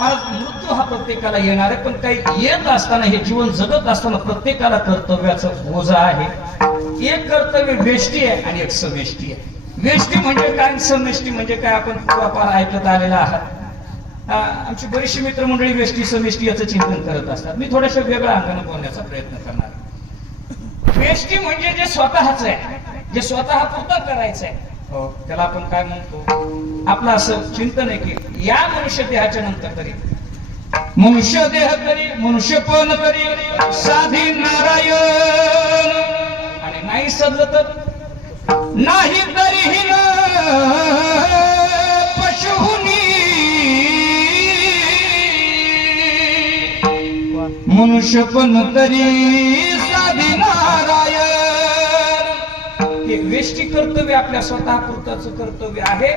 मृत्यू हा प्रत्येकाला येणार आहे, पण काही येत असताना हे जीवन जगत असताना प्रत्येकाला कर्तव्याचं ओझं आहे. एक कर्तव्य वेष्टी आहे आणि एक समेष्टी आहे. वेष्टी म्हणजे काय, समेष्टी म्हणजे काय, आपण पूर्वापार ऐकत आलेला आहात. आमची बरीचशी मित्रमंडळी वेष्टी समेष्टी याचं चिंतन करत असतात. मी थोड्याशा वेगळ्या अंगाने बोलण्याचा प्रयत्न करणार. वेष्टी म्हणजे जे स्वतःच आहे, जे स्वतः पुरतं करायचं आहे, त्याला आपण काय म्हणतो, आपलं असं चिंतन आहे की या मनुष्य देहाच्या नंतर तरी मनुष्य देह करी, मनुष्यपण करी साधी नारायण, आणि नाही सजलं तर नाही तरीही पशुनी मनुष्यपण तरी साधी नारायण. हे वेष्टी कर्तव्य आपल्या स्वतः पुरताच कर्तव्य आहे.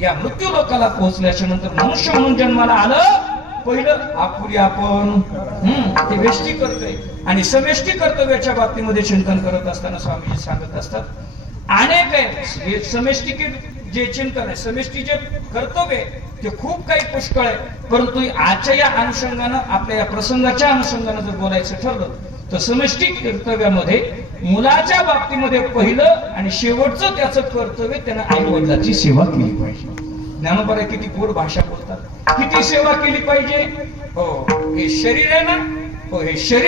या मृत्यू लोकाला पोहोचल्याच्या नंतर मनुष्य म्हणून जन्माला आलं, पहिलं आपुली आपण ते वेष्टी कर्तव्य. आणि समेष्टी कर्तव्याच्या बाबतीमध्ये चिंतन करत असताना स्वामीजी सांगत असतात, अनेक आहे समेष्टी जे चिंतन आहे, समेष्टी जे कर्तव्य आहे ते खूप काही पुष्कळ आहे. परंतु आजच्या या अनुषंगानं, आपल्या या प्रसंगाच्या अनुषंगानं जर बोलायचं ठरलं तर समेष्टी कर्तव्यामध्ये मुलाच्या बाबतीमध्ये पहिलं आणि शेवटचं त्याचं कर्तव्य, त्यानं आई वडिलांची सेवा केली पाहिजे. ज्ञानोबा किती गोड भाषा बोलतात, किती सेवा केली पाहिजे. हो, हे शरीर आहे ना, हो हे शरीर